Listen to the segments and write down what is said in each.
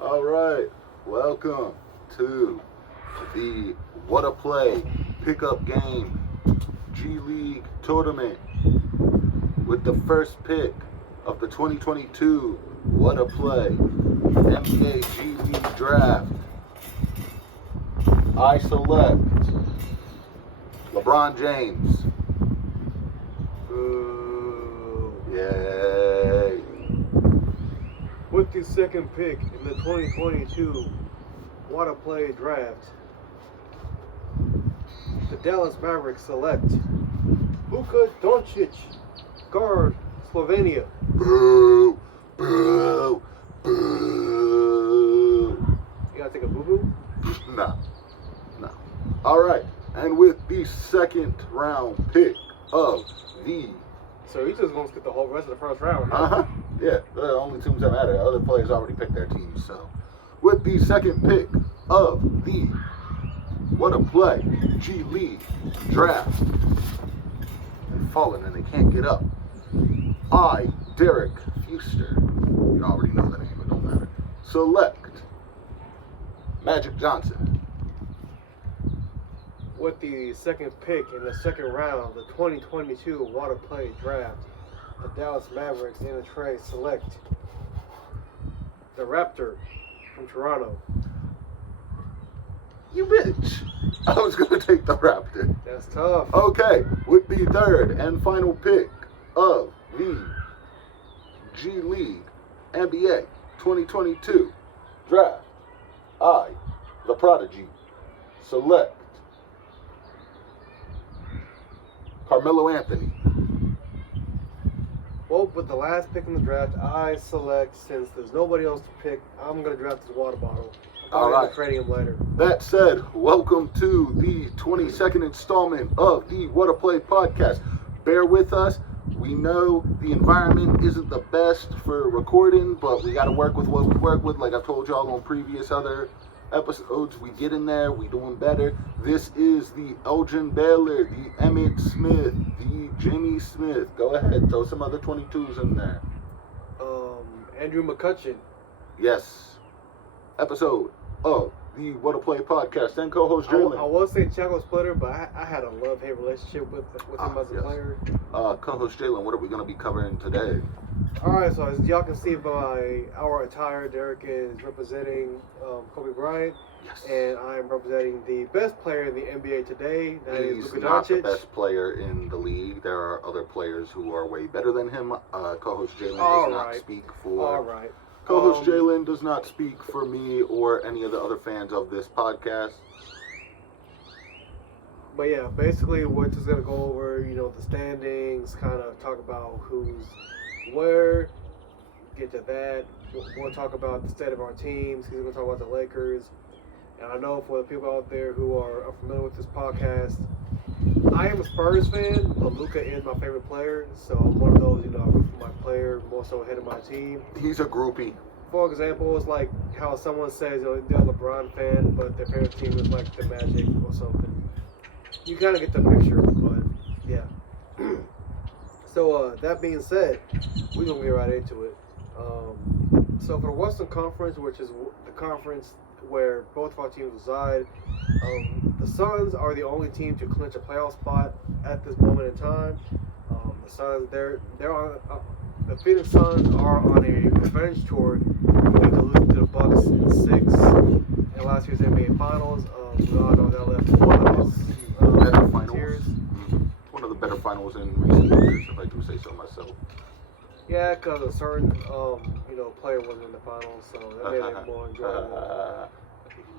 All right, welcome to the WhattaPlay pickup game G League tournament with the first pick of the 2022 WhattaPlay NBA G League draft. I select LeBron James. Ooh. Yay. With the second pick in the 2022 WhattaPlay draft, the Dallas Mavericks select Luka Doncic, guard, Slovenia. Boo, boo, boo. You gotta take a boo-boo? No. All right, and with the second round pick of the So you just gonna skip the whole rest of the first round, huh? Yeah, they're the only teams that matter. Other players already picked their teams. So, with the second pick of the WhattaPlay G League draft, and falling and they can't get up. I, Dereck Fuster, you already know the name, it don't matter. Select Magic Johnson. With the second pick in the second round, the 2022 WhattaPlay draft, the Dallas Mavericks in a trade select the Raptor from Toronto. You bitch. I was going to take the Raptor. That's tough. Okay, with the third and final pick of the G League NBA 2022 draft, I, the Prodigy, select Carmelo Anthony. Well, with the last pick in the draft, I select, since there's nobody else to pick, I'm going to draft this water bottle. All right. Trading him later. That said, welcome to the 22nd installment of the WhattaPlay podcast. Bear with us. We know the environment isn't the best for recording, but we got to work with what we work with. Like I've told y'all on previous other episodes, we get in there, we doing better. This is the Elgin Baylor, the Emmett Smith, the Jimmy Smith. Go ahead, throw some other 22s in there. Andrew McCutcheon. Yes. Episode of the WhattaPlay podcast and co-host Jalen. I was saying Chaco Splitter, but I had a love-hate relationship with him as a player. Co-host Jalen, what are we going to be covering today? Alright, so as y'all can see by our attire, Dereck is representing Kobe Bryant. Yes. And I'm representing the best player in the NBA today. That is He's Luka not the Doncic. best player in the league. There are other players who are way better than him. Co-host Jalen All does not right. speak for... All right. Co-host Jalen does not speak for me or any of the other fans of this podcast. But yeah, basically we're just going to go over, the standings, kind of talk about who's where, get to that. We'll talk about the state of our teams. He's going to talk about the Lakers. And I know for the people out there who are familiar with this podcast, I am a Spurs fan, but Luka is my favorite player. So I'm one of those, I root for my player more so ahead of my team. He's a groupie. For example, it's like how someone says, they're a LeBron fan, but their favorite team is like the Magic or something. You kind of get the picture, but yeah. So that being said, we're going to get right into it. So for the Western Conference, which is the conference where both of our teams reside, the Suns are the only team to clinch a playoff spot at this moment in time. The Suns, they're on the Phoenix Suns are on a revenge tour after losing to the Bucks in 6 in last year's NBA Finals. We all know that left Better finals. tears. One of the better finals in recent years, if I do say so myself. Yeah, because a certain player wasn't in the finals, so that made it more enjoyable.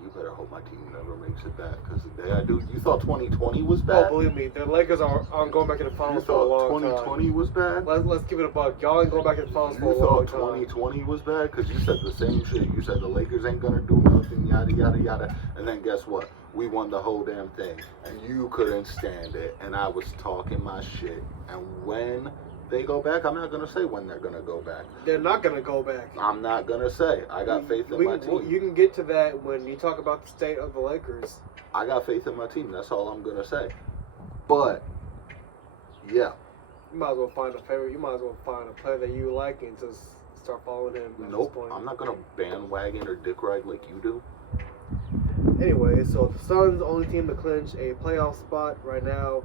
You better hope my team never makes it back, because the day I do, you thought 2020 was bad? Oh, believe me, the Lakers aren't going back in the finals You for a thought long 2020 time. was bad? Let's give it a buck. Y'all ain't going back in the finals for a You long thought time. 2020 was bad? Because you said the same shit. You said the Lakers ain't going to do nothing, yada, yada, yada. And then guess what? We won the whole damn thing. And you couldn't stand it. And I was talking my shit. And when they go back, I'm not going to say when they're going to go back. They're not going to go back. I'm not going to say. I got faith in my team. You can get to that when you talk about the state of the Lakers. I got faith in my team. That's all I'm going to say. But, yeah. You might as well find a favorite. You might as well find a player that you like and just start following him at this Nope, point. I'm not gonna bandwagon or dick ride like you do. Anyway, so the Suns, only team to clinch a playoff spot right now.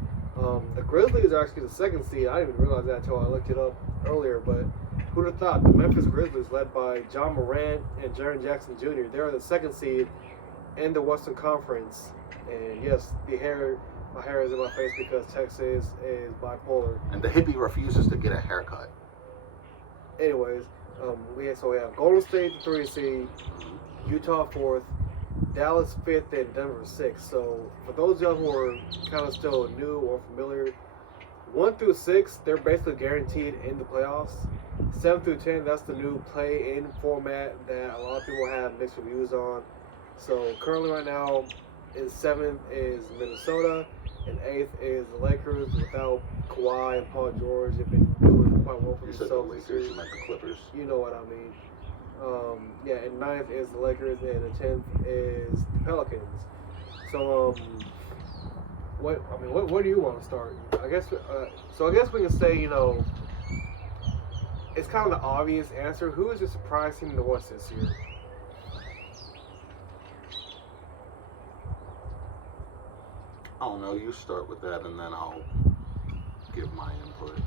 The Grizzlies are actually the second seed. I didn't even realize that until I looked it up earlier. But who'd have thought? The Memphis Grizzlies, led by John Morant and Jaren Jackson Jr., they're the second seed in the Western Conference. And yes, my hair is in my face because Texas is bipolar. And the hippie refuses to get a haircut. Anyways, we have Golden State, the 3 seed, Utah 4th, Dallas 5th, and Denver 6th. So for those of y'all who are kind of still new or familiar, 1 through 6, they're basically guaranteed in the playoffs. 7 through 10, that's the new play-in format that a lot of people have mixed reviews on. So currently right now, in 7th is Minnesota, and 8th is the Lakers without Kawhi and Paul George. They've been doing quite well for You said themselves. the Lakers, you meant the Clippers. You know what I mean. And 9th is the Lakers, and the 10th is the Pelicans. So, what do you want to start? I guess we can say, it's kind of the obvious answer. Who is your surprise team in the West this year? I don't know, you start with that and then I'll give my input.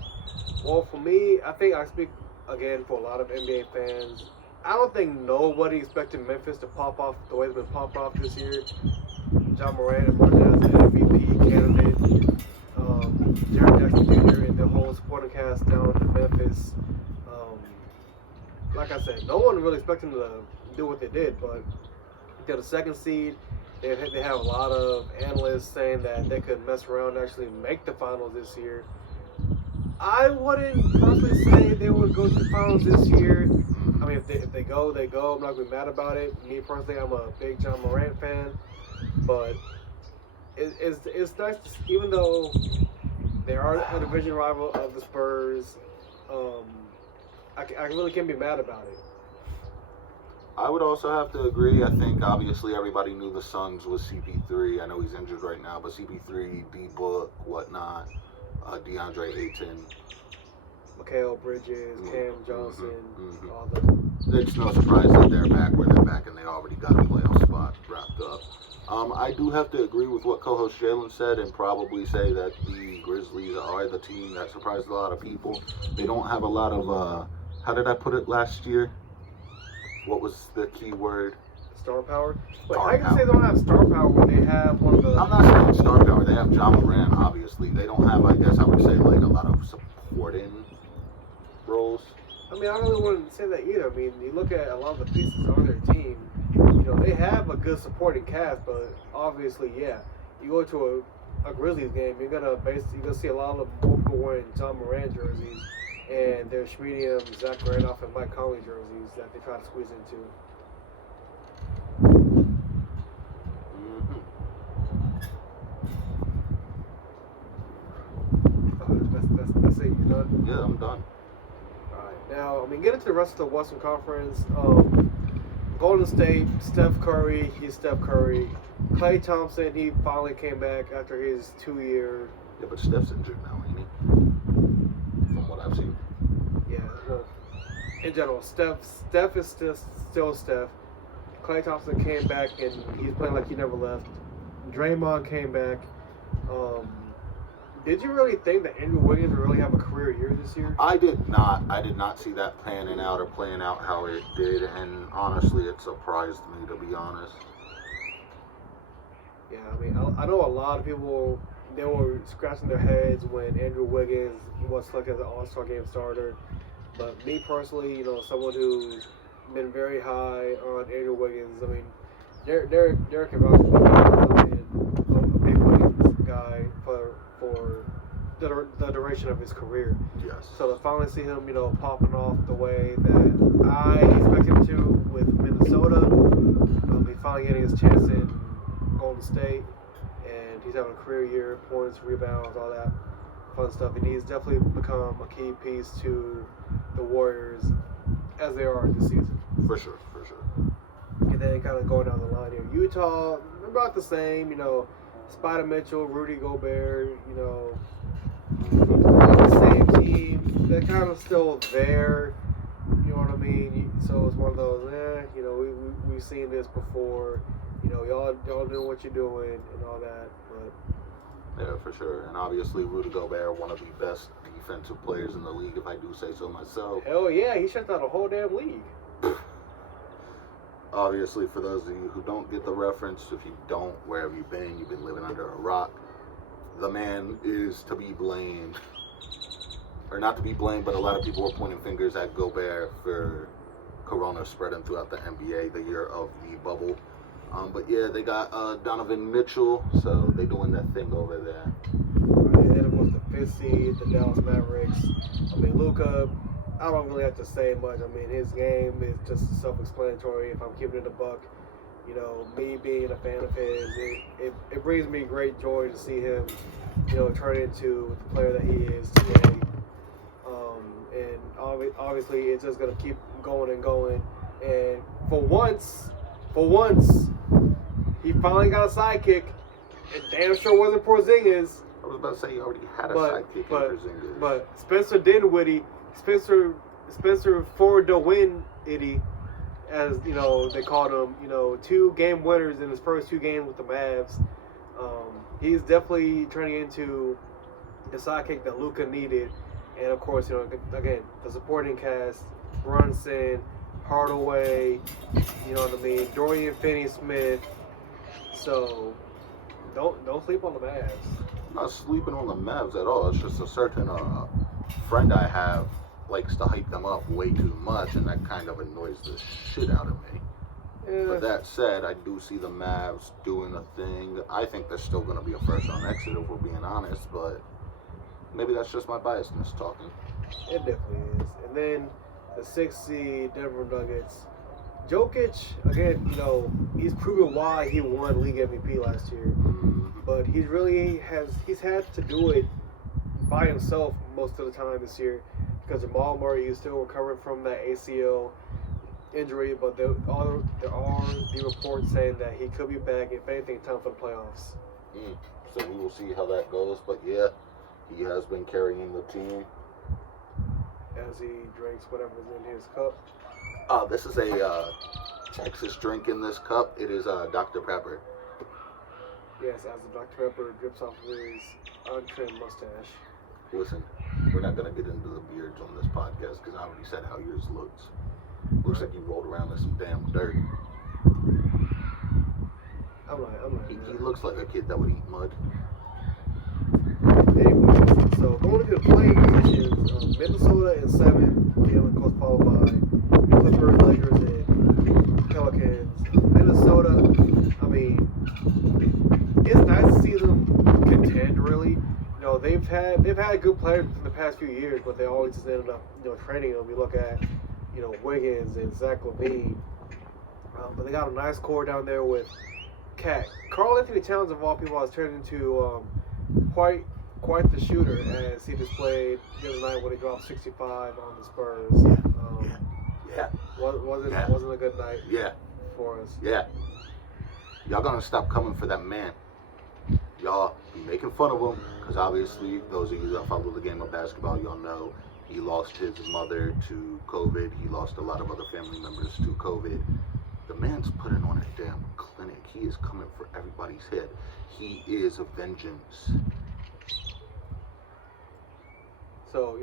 Well, for me, I think I speak again for a lot of NBA fans. I don't think nobody expected Memphis to pop off the way they've been popped off this year. John Morant emerged as an MVP candidate. Jaren Jackson Jr. and the whole supporting cast down in Memphis. Like I said, no one really expected them to do what they did, but they're the second seed. They have a lot of analysts saying that they could mess around and actually make the finals this year. I wouldn't personally say they would go to the finals this year. I mean, if they go, they go. I'm not going to be mad about it. Me personally, I'm a big John Morant fan. But it's nice to see, even though they are a division rival of the Spurs, I really can't be mad about it. I would also have to agree. I think obviously everybody knew the Suns was CP3. I know he's injured right now, but CP3, D-Book, whatnot, DeAndre Ayton, Mikal Bridges, Cam Johnson, all It's no surprise that they're back where they're back and they already got a playoff spot wrapped up. I do have to agree with what co-host Jalen said and probably say that the Grizzlies are the team that surprised a lot of people. They don't have a lot of, how did I put it last year? What was the key word? Star power? Wait, Star I can power. say they don't have star power when they have one of the... I'm not saying star power. They have John Morant, obviously. They don't have, I guess I would say, like a lot of supporting roles. I mean, I really wouldn't say that either. I mean, you look at a lot of the pieces on their team, they have a good supporting cast, but obviously, yeah, you go to a Grizzlies game, you're gonna see a lot of people wearing John Morant jerseys, and there's medium Zach Randolph and Mike Conley jerseys that they try to squeeze into. That's it. You done? Yeah, I'm done. Alright, now, getting to the rest of the Western Conference, Golden State, Steph Curry, he's Steph Curry. Klay Thompson, he finally came back after his 2-year. Yeah, but Steph's injured now, ain't he? From what I've seen. Yeah, well, in general, Steph is still Steph. Klay Thompson came back and he's playing like he never left. Draymond came back. Did you really think that Andrew Wiggins would really have a career year this year? I did not see that panning out or playing out how it did, and honestly, it surprised me, to be honest. Yeah, I know a lot of people, they were scratching their heads when Andrew Wiggins was selected as an All-Star game starter. But me personally, someone who's been very high on Andrew Wiggins, Dereck can vouch for a big Wiggins guy for the duration of his career. Yes. So to finally see him, popping off the way that I expect him to with Minnesota, he's finally getting his chance in Golden State, and he's having a career year, points, rebounds, all that fun stuff, and he's definitely become a key piece to the Warriors as they are this season. For sure. And then kind of going down the line here, Utah, they're about the same, Spider Mitchell, Rudy Gobert, the same team. They're kind of still there, you know what I mean, so it's one of those, we've seen this before. Y'all doing what you're doing and all that, but Yeah, for sure. And obviously, Rudy Gobert, one of the best defensive players in the league, if I do say so myself. hell yeah, he shut down the whole damn league. Obviously, for those of you who don't get the reference, if you don't, where have you been? You've been living under a rock. The man is to be blamed, or not to be blamed, but a lot of people were pointing fingers at Gobert for Corona spreading throughout the NBA the year of the bubble. But yeah, they got Donovan Mitchell, so they doing that thing over there. Right, and then, of course, the 5th seed, the Dallas Mavericks. I mean, Luka, I don't really have to say much. I mean, his game is just self-explanatory. If I'm keeping it a buck, me being a fan of his, it brings me great joy to see him, turn into the player that he is today. And obviously, it's just gonna keep going and going. And for once, he finally got a sidekick. It damn sure wasn't Porzingis. I was about to say he already had a sidekick in Porzingis. But Spencer Dinwiddie, Spencer for the win itty, as they called him. 2 game winners in his first 2 games with the Mavs. He's definitely turning into the sidekick that Luka needed. And of course, again, the supporting cast: Brunson, Hardaway, Dorian Finney-Smith. So don't sleep on the Mavs. I'm not sleeping on the Mavs at all. It's just a certain friend I have likes to hype them up way too much, and that kind of annoys the shit out of me. Yeah. But that said, I do see the Mavs doing a thing. I think they're still going to be a first-round exit if we're being honest, but maybe that's just my biasness talking. It definitely is. And then the 6th seed, Denver Nuggets. Jokic, again, he's proven why he won League MVP last year. But he's had to do it by himself most of the time this year because Jamal Murray is still recovering from that ACL injury. But there are the reports saying that he could be back, if anything, time for the playoffs. So we will see how that goes. But yeah, he has been carrying the team. As he drinks whatever's in his cup. This is a Texas drink in this cup. It is Dr. Pepper. Yes, as the Dr. Pepper drips off of his untrimmed mustache. Listen, we're not going to get into the beards on this podcast because I already said how yours looks. Looks like you rolled around in some damn dirt. I'm not. He looks like a kid that would eat mud. Anyway, so going to the playing positions, Minnesota in 7, of course followed by Clippers, Lakers, and Pelicans. Minnesota, I mean, it's nice to see them contend. Really, they've had good players in the past few years, but they always just ended up training them. You look at Wiggins and Zach LaVine, but they got a nice core down there with Cat. Karl Anthony Towns, of all people, has turned into quite the shooter, as he displayed the other night when he dropped 65 on the Spurs. Wasn't a good night. For us. Y'all gonna stop coming for that man. Y'all be making fun of him because obviously those of you that follow the game of basketball, y'all know he lost his mother to COVID. He lost a lot of other family members to COVID. The man's putting on a damn clinic. He is coming for everybody's head. He is a vengeance. So,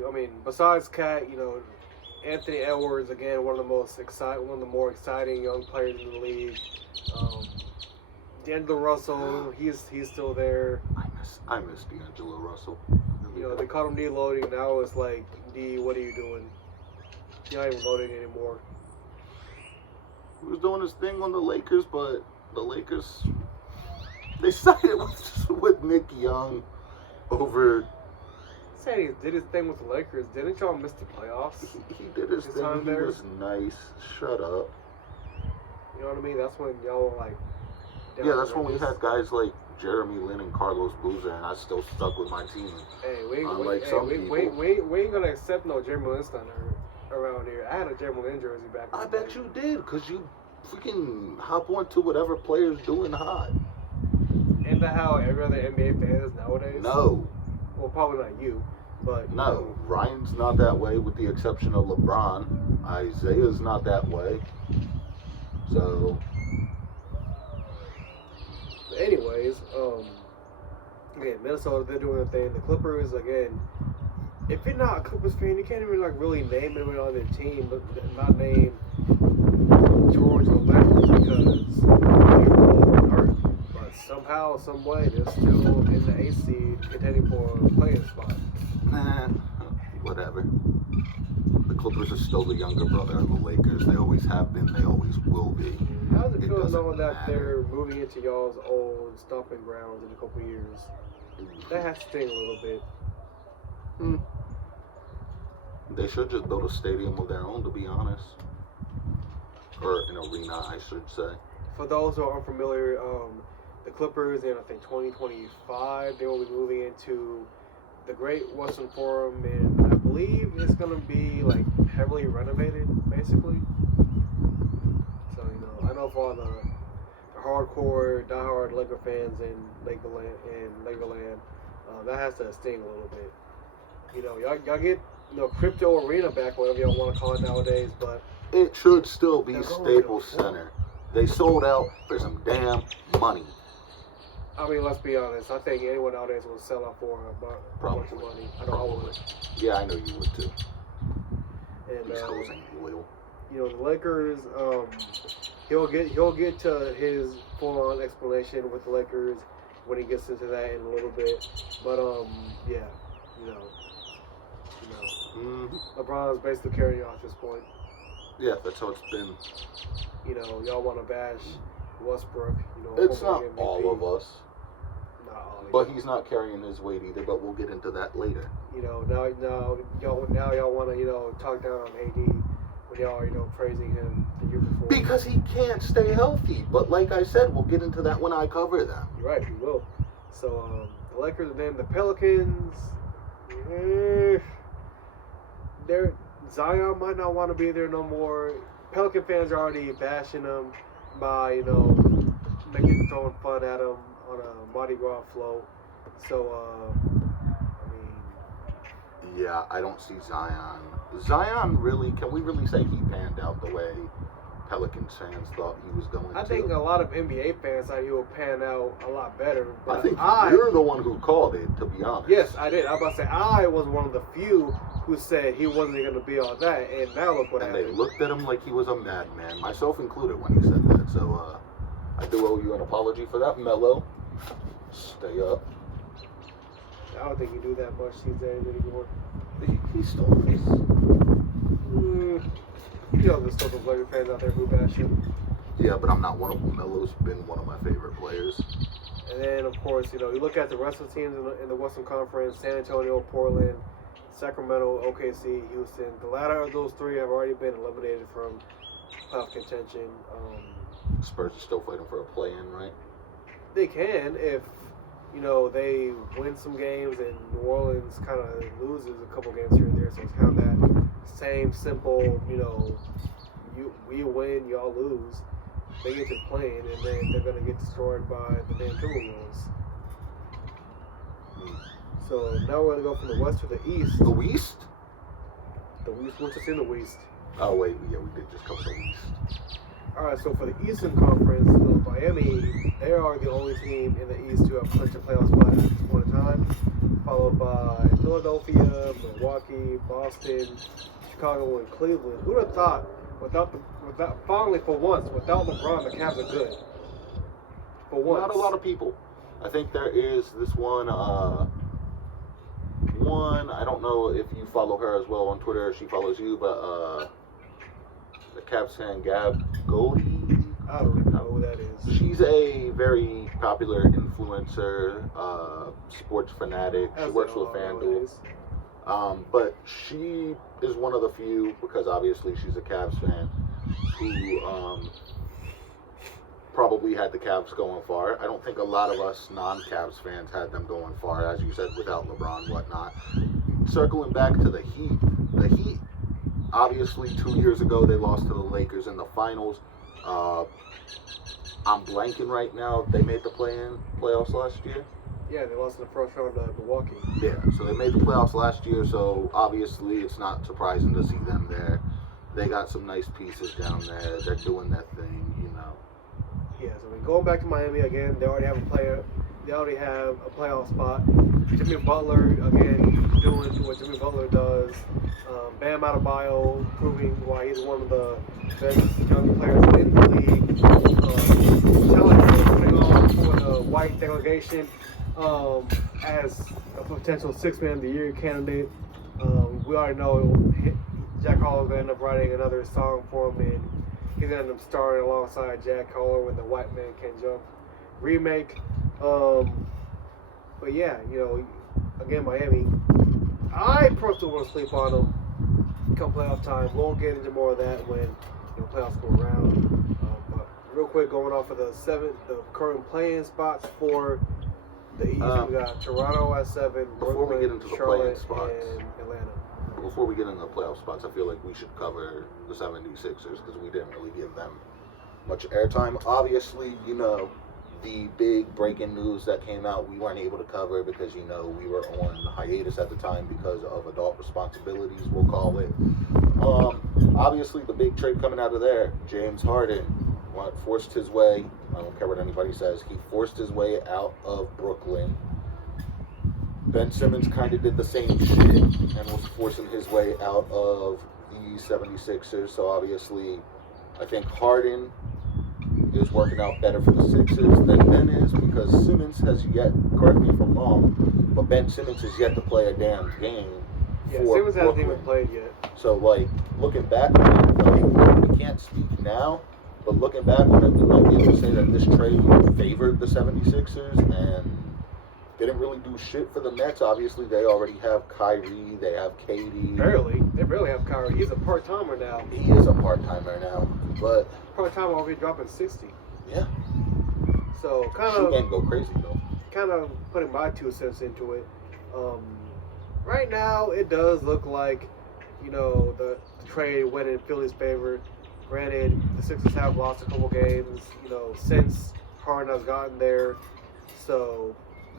besides Cat, Anthony Edwards, again, one of the more exciting young players in the league. D'Angelo Russell, he's still there. I miss D'Angelo Russell. They called him D-loading. Now it's like, D, what are you doing? You're not even loading anymore. He was doing his thing on the Lakers, but the Lakers, they sided with Nick Young over. Saying he did his thing with the Lakers. Didn't y'all miss the playoffs? He did his thing. He was nice. Shut up. You know what I mean? That's when y'all were like. Yeah, that's when we had guys like Jeremy Lin and Carlos Boozer, and I still stuck with my team. Hey, we ain't gonna accept no Jeremy Lin stunner around here. I had a Jeremy Lin jersey back. I bet you did, because you freaking hop onto whatever player's doing hot. Isn't that how every other NBA fan is nowadays? No. Well, probably not you, but... No, Ryan's not that way with the exception of LeBron. Isaiah's not that way. So, anyways, again, Minnesota, they're doing their thing. The Clippers, again, if you're not a Clippers fan, you can't even like really name anyone on their team, but not name George or Leonard because they're hurt. But somehow, some way, they're still in the 8th seed, contending for a playing spot. Whatever. The Clippers are still the younger brother of the Lakers. They always have been. They always will be. How does it feel doesn't knowing that matter. they're moving into y'all's old stomping grounds in a couple years? That has to sting a little bit. They should just build a stadium of their own, to be honest. Or an arena, I should say. For those who are unfamiliar, the Clippers in, I think, 2025, they will be moving into the Great Western Forum, and I believe it's going to be, like, heavily renovated, basically. So, I know for all the hardcore, diehard Laker fans in Lakerland, that has to sting a little bit. Y'all get, Crypto Arena back, whatever y'all want to call it nowadays, but It should still be They're going Staples to- Center. They sold out for some damn money. I mean, let's be honest. I think anyone nowadays will sell out for a bunch of money. I know I would. Yeah, I know you would too. And These hoes ain't loyal. the Lakers. He'll get to his full-on explanation with the Lakers when he gets into that in a little bit. But yeah, LeBron's basically carrying you off this point. Yeah, that's how it's been. Y'all want to bash Westbrook. It's former not MVP. all of us. Not all of But you. he's not carrying his weight either, but we'll get into that later. Now y'all want to talk down on AD when y'all are praising him the year before. Because he can't stay healthy. But like I said, we'll get into that when I cover them. You're right, we will. So the Lakers and then the Pelicans. Zion might not want to be there no more. Pelican fans are already bashing him by throwing fun at him on a Mardi Gras float. So Yeah, I don't see Zion. Zion really, can we really say he panned out the way Pelicans fans thought he was going to? I think a lot of NBA fans thought he would pan out a lot better. But I think you're the one who called it, to be honest. Yes, I did. I was about to say, I was one of the few who said he wasn't going to be all that, and now look what And happened. they looked at him like he was a madman, myself included when he said that. So I do owe you an apology for that, Mello. Stay up. I don't think he do that much these days anymore. He still is. There's still some Lakers fans out there who bash him. Yeah, but I'm not one of them. Melo's been one of my favorite players. And then, of course, you look at the rest of the teams in the Western Conference: San Antonio, Portland, Sacramento, OKC, Houston. The latter of those three have already been eliminated from playoff contention. Spurs are still fighting for a play-in, right? They can if they win some games and New Orleans kind of loses a couple games here and there. So it's kind of that same simple, we win, y'all lose. They get to playing, and then they're gonna get destroyed by the damn Timberwolves. So now we're gonna go from the west to the east. The West? The West, what's just in the West? Oh, wait, yeah, we did just cover the West. All right, so for the Eastern Conference, Miami, they are the only team in the East to have clinched a playoff spot at this point in time, followed by Philadelphia, Milwaukee, Boston, Chicago, and Cleveland. Who would have thought, finally for once, without LeBron, the Cavs are good? For once. Not a lot of people. I think there is this one, I don't know if you follow her as well on Twitter, or she follows you, but the Cavs fan Gab Goldie. I don't even know who that is. She's a very popular influencer, sports fanatic. She works with FanDuel. But she is one of the few, because obviously she's a Cavs fan, who probably had the Cavs going far. I don't think a lot of us non-Cavs fans had them going far, as you said, without LeBron, whatnot. Circling back to the Heat, obviously 2 years ago they lost to the Lakers in the finals. I'm blanking right now. They made the playoffs last year. Yeah, they lost in the first round to Milwaukee. Yeah, so they made the playoffs last year, so obviously it's not surprising to see them there. They got some nice pieces down there. They're doing that thing, you know. Yeah, so going back to Miami again, they already have a player. They already have a playoff spot. Jimmy Butler, again, doing what Jimmy Butler does. Bam Adebayo, proving why he's one of the best young players in the league. Jalens putting on for the white delegation as a potential six-man of the year candidate. We already know Jack Harlow going to end up writing another song for him, and he's going to end up starring alongside Jack Harlow in the White Man Can't Jump remake. But yeah, you know, again, Miami, I personally want to sleep on them come playoff time. We'll get into more of that when playoffs go around. But real quick, going off of the current playing spots for the East, we got Toronto at 7, Before we get into the playing spots, and Atlanta. Before we get into the playoff spots, I feel like we should cover the 76ers because we didn't really give them much airtime. Obviously, you know, the big breaking news that came out, we weren't able to cover because, you know, we were on hiatus at the time because of adult responsibilities, we'll call it. Obviously, the big trade coming out of there, James Harden forced his way, I don't care what anybody says, he forced his way out of Brooklyn. Ben Simmons kind of did the same shit and was forcing his way out of the 76ers. So obviously, I think Harden is working out better for the Sixers than Ben is because Simmons has yet, correct me if I'm wrong, but Ben Simmons has yet to play a damn game. Yeah, for Simmons hasn't Brooklyn. even played yet. So, like, looking back on it, like, we can't speak now, but looking back on it, we might be able to say that this trade favored the 76ers and didn't really do shit for the Nets. Obviously, they already have Kyrie, they have KD. They barely have Kyrie. He's a part-timer now. He is a part-timer now, but Part-timer already dropping 60. yeah. So kind Shoe of game go crazy though. Kind of putting my 2 cents into it. Right now, it does look like, you know, the trade went in Philly's favor. Granted, the Sixers have lost a couple games, you know, since Harden has gotten there. So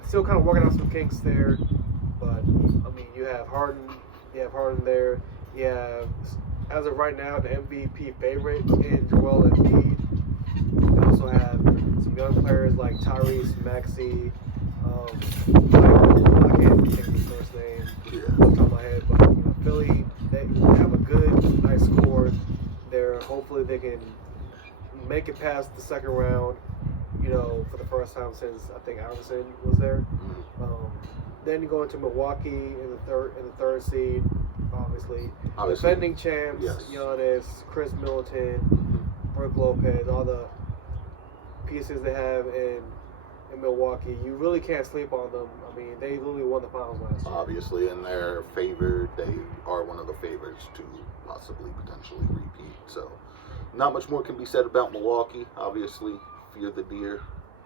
still kind of working out some kinks there, but I mean, you have Harden there. You have, as of right now, the MVP favorite in Joel Embiid. You also have some young players like Tyrese Maxey. I can't think of his first name off the top of my head, but you know, Philly, they have a good, nice core there. Hopefully, they can make it past the second round. You know, for the first time since I think Iverson was there. Then you go into Milwaukee in the third seed, obviously. Defending champs, yes. Giannis, Chris Middleton, Brook Lopez, all the pieces they have in Milwaukee. You really can't sleep on them. I mean, they literally won the finals last year. Obviously, and they're favored. They are one of the favorites to possibly potentially repeat. So, not much more can be said about Milwaukee. Obviously, fear the deer,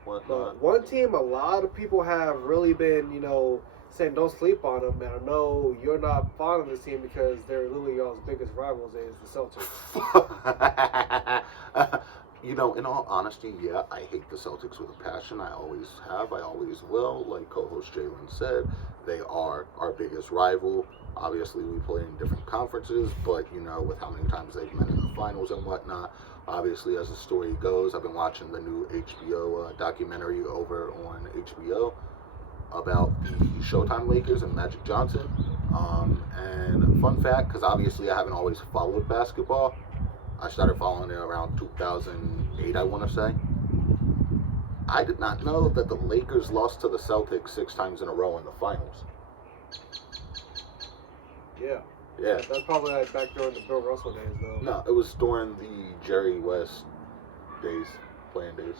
whatnot. One team a lot of people have really been, you know, saying don't sleep on them. And I know you're not fond of this team because they're literally y'all's biggest rivals is the Celtics. You know, in all honesty, yeah, I hate the Celtics with a passion. I always have. I always will. Like co-host Jalen said, they are our biggest rival. Obviously, we play in different conferences, but, you know, with how many times they've met in the finals and whatnot, obviously, as the story goes, I've been watching the new HBO documentary over on HBO about the Showtime Lakers and Magic Johnson. And fun fact, because obviously I haven't always followed basketball, I started following it around 2008, I want to say. I did not know that the Lakers lost to the Celtics 6 times in a row in the finals. Yeah. Yeah. That's probably like back during the Bill Russell days, though. No, it was during the Jerry West days, playing days.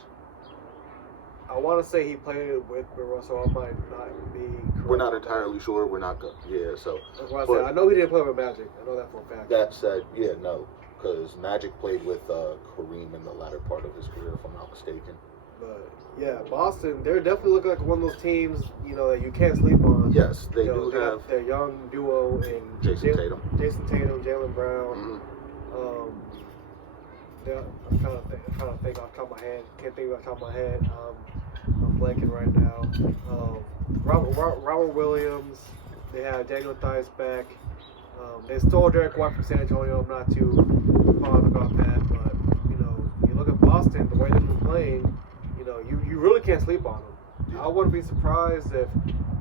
I want to say he played with Bill Russell. I might not be correct. We're not entirely sure. We're not good. Yeah, so. That's why I said, I know he didn't play with Magic. I know that for a fact. That said, yeah, no. Because Magic played with Kareem in the latter part of his career, if I'm not mistaken. But, yeah, Boston, they're definitely looking like one of those teams, you know, that you can't sleep on. Yes, they do have their young duo in Jason Tatum, Jalen Brown. I'm trying to think off the top of my head. Can't think off the top of my head. I'm blanking right now. Robert Williams. They have Daniel Theis back. They stole Dereck White from San Antonio. I'm not too fond about that, but you look at Boston, the way they've been playing, you really can't sleep on them. I wouldn't be surprised if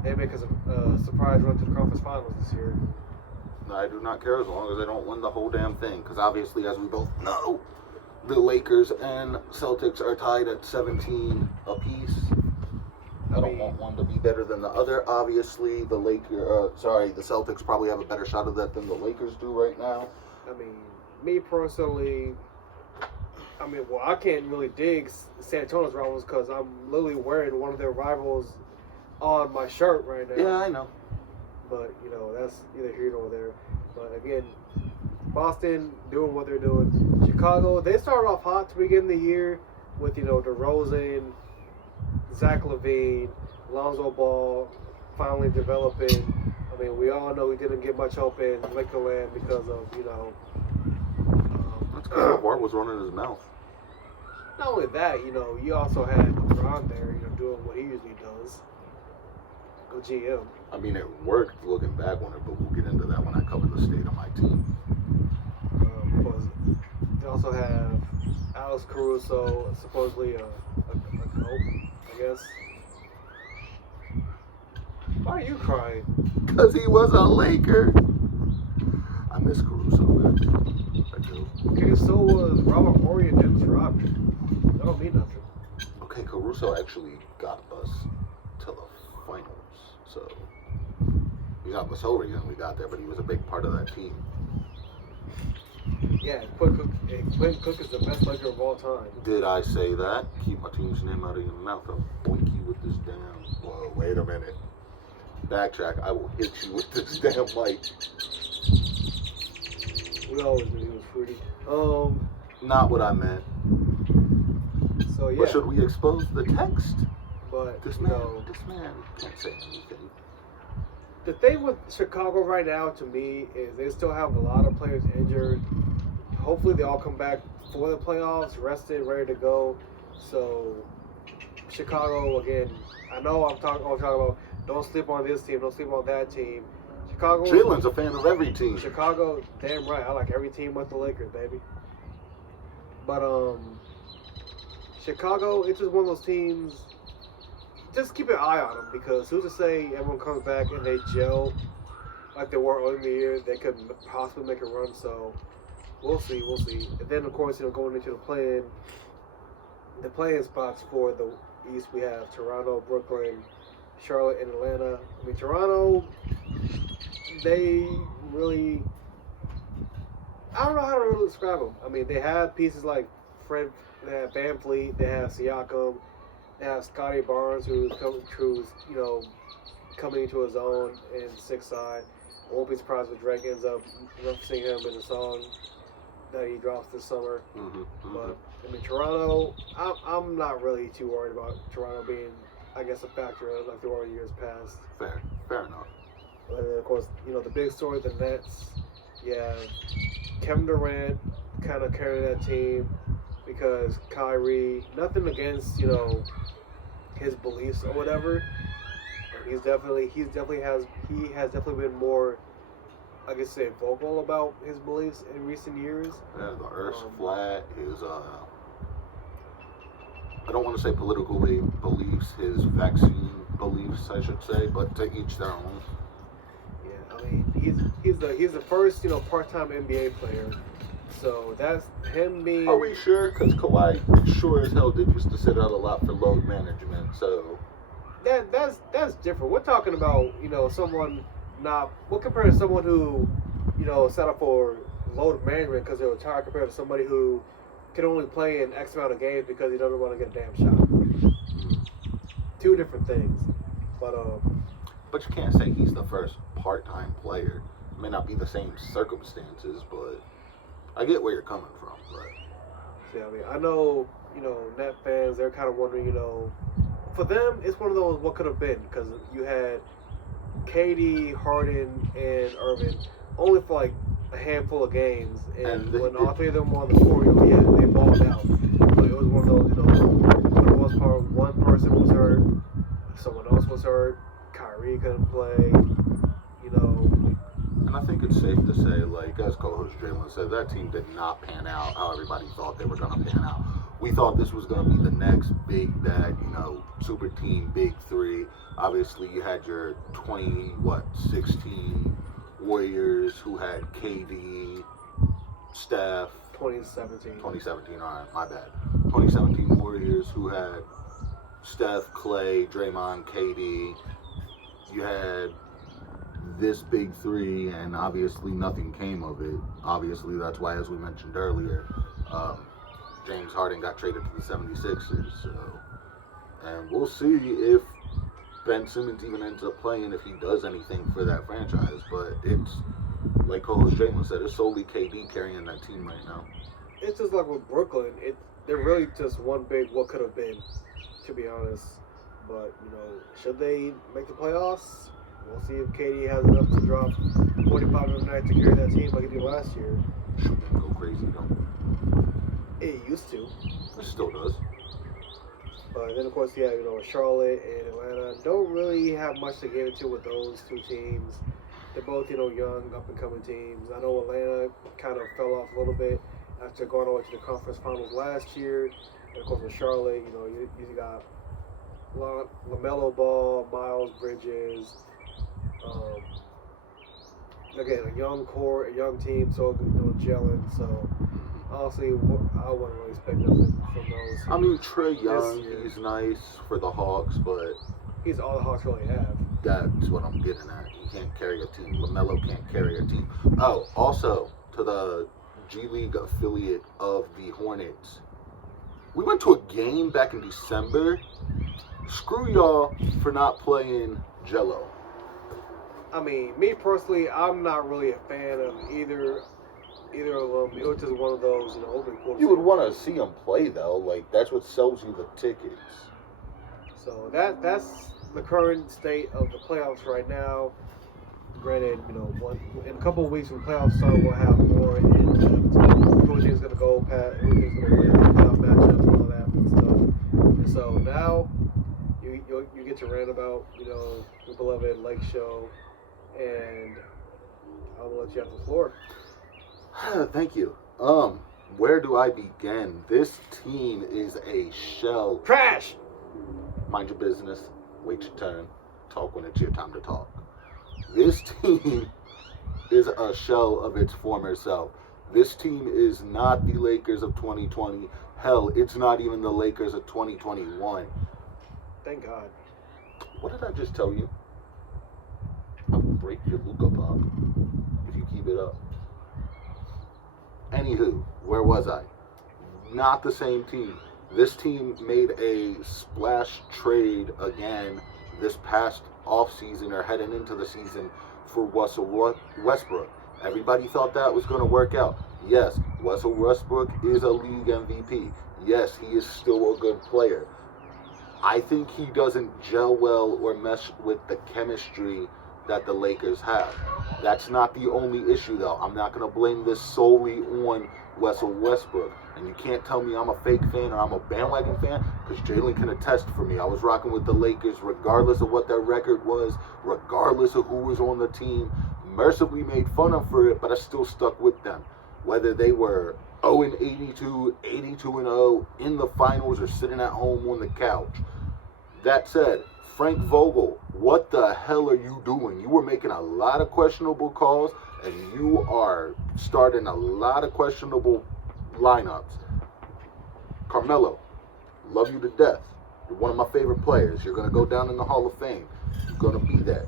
they make a surprise run to the conference finals this year. I do not care as long as they don't win the whole damn thing. Because obviously, as we both know, the Lakers and Celtics are tied at 17 apiece. I don't want one to be better than the other. Obviously, the Celtics probably have a better shot of that than the Lakers do right now. Me personally, I can't really dig San Antonio's rivals because I'm literally wearing one of their rivals on my shirt right now. Yeah, I know. But, that's either here nor there. But, again, Boston doing what they're doing. Chicago, they started off hot to begin the year with, DeRozan, Zach LaVine, Lonzo Ball finally developing. We all know he didn't get much help in Lakerland because of, that's because Bart was running his mouth. Not only that, you also had LeBron there, doing what he usually does. Go GM. It worked looking back on it, but we'll get into that when I cover the state of my team. They also have Alex Caruso, supposedly a goat, I guess. Why are you crying? Because he was a Laker. I miss Caruso, man. I do. Okay, so was Robert Horry and Dennis Rodman. That don't mean nothing. Okay, Caruso actually got us to the finals. So, he's not the sole reason we got there, but he was a big part of that team. Yeah, Quentin Cook is the best Laker of all time. Did I say that? Keep my team's name out of your mouth. I'll boink you with this damn... Whoa, wait a minute. Backtrack. I will hit you with this damn mic. We always knew he was fruity. Not what I meant. So, yeah. But should we expose the text? But, this man can't say anything. The thing with Chicago right now, to me, is they still have a lot of players injured. Hopefully, they all come back for the playoffs, rested, ready to go. So, Chicago, again, I know I'm talking about don't sleep on this team, don't sleep on that team. Chicago. Jalen's a fan of every team. Chicago, damn right. I like every team but the Lakers, baby. But, Chicago, it's just one of those teams. Just keep an eye on them because who's to say everyone comes back and they gel like they were early in the year, they could possibly make a run. So we'll see. And then of course, going into the playing spots for the East, we have Toronto, Brooklyn, Charlotte, and Atlanta. Toronto, they really, I don't know how to really describe them. They have pieces like Fred, they have Van Fleet, they have Siakam. They have Scotty Barnes, who's coming into his own in the 6th side. I won't be surprised if Drake ends up referencing him in the song that he drops this summer. But Toronto, I'm not really too worried about Toronto being, I guess, a factor like they were in years past. Fair enough. And then, of course, the big story, the Nets. Yeah, Kevin Durant kind of carrying that team. Because Kyrie, nothing against his beliefs or whatever. He has definitely been more, I guess, vocal about his beliefs in recent years. Yeah, the Earth's flat. His I don't want to say political beliefs, his vaccine beliefs, I should say, but to each their own. Yeah, he's the first part-time NBA player. So that's him being. Are we sure? Because Kawhi sure as hell did used to sit out a lot for load management. So that's different. We're talking about someone not. We'll compare to someone who set up for load management because they're retired compared to somebody who can only play in X amount of games because he doesn't want to get a damn shot. Two different things. But you can't say he's the first part-time player. It may not be the same circumstances, but. I get where you're coming from, but yeah, I know, Net fans, they're kind of wondering, for them, it's one of those what could have been because you had KD, Harden, and Irvin only for like a handful of games, and when all three of them were on the court, they balled out. But it was one of those, for the most part, one person was hurt, someone else was hurt, Kyrie couldn't play, And I think it's safe to say, like, as co-host Jalen said, that team did not pan out how everybody thought they were going to pan out. We thought this was going to be the next big bad, super team, big three. Obviously, you had your 16 Warriors who had KD, Steph. 2017, all right, my bad. 2017 Warriors who had Steph, Clay, Draymond, KD. You had this big three, and obviously nothing came of it. Obviously, that's why, as we mentioned earlier, James Harden got traded to the 76ers. And we'll see if Ben Simmons even ends up playing, if he does anything for that franchise. But it's, like co-host Jalen said, it's solely KD carrying that team right now. It's just like with Brooklyn. They're really just one big what could have been, to be honest. But, should they make the playoffs? We'll see if KD has enough to drop 45 a night to carry that team like he did last year. Shoot them go crazy, though. It used to. It still does. But then, of course, yeah, Charlotte and Atlanta don't really have much to get into with those two teams. They're both, young, up-and-coming teams. I know Atlanta kind of fell off a little bit after going all the way to the conference finals last year. And, of course, with Charlotte, you got LaMelo Ball, Miles Bridges. Again, a young core, a young team, so Jalen. So honestly, I wouldn't really expect nothing from those. I mean, Trae Young, he's nice for the Hawks, but he's all the Hawks really have. That's what I'm getting at. He can't carry a team. LaMelo can't carry a team. Oh, also to the G League affiliate of the Hornets. We went to a game back in December. Screw y'all for not playing Jello. I mean, me personally, I'm not really a fan of either of them. It was just one of those, open court. You would want to see them play, though. Like, that's what sells you the tickets. So that's the current state of the playoffs right now. Granted, in a couple of weeks when playoffs start, we'll have more in depth. Everything's going to go past, everything's going to win, playoff matchups and all that stuff. And so now you get to rant about, your beloved Lake Show. And I'll let you have the floor. Thank you. Where do I begin? This team is a shell. Trash! Mind your business. Wait your turn. Talk when it's your time to talk. This team is a shell of its former self. This team is not the Lakers of 2020. Hell, it's not even the Lakers of 2021. Thank God. What did I just tell you? I will break your Luka pop if you keep it up. Anywho, where was I? Not the same team. This team made a splash trade again this past offseason or heading into the season for Russell Westbrook. Everybody thought that was going to work out. Yes, Russell Westbrook is a league MVP. Yes, he is still a good player. I think he doesn't gel well or mesh with the chemistry that the Lakers have. That's not the only issue, though. I'm not going to blame this solely on Russell Westbrook. And you can't tell me I'm a fake fan or I'm a bandwagon fan, because Jalen can attest for me. I was rocking with the Lakers regardless of what their record was, regardless of who was on the team. Mercifully made fun of for it, but I still stuck with them. Whether they were 0-82, 82-0 in the finals, or sitting at home on the couch. That said, Frank Vogel, what the hell are you doing? You were making a lot of questionable calls, and you are starting a lot of questionable lineups. Carmelo, love you to death. You're one of my favorite players. You're going to go down in the Hall of Fame. You're going to be that.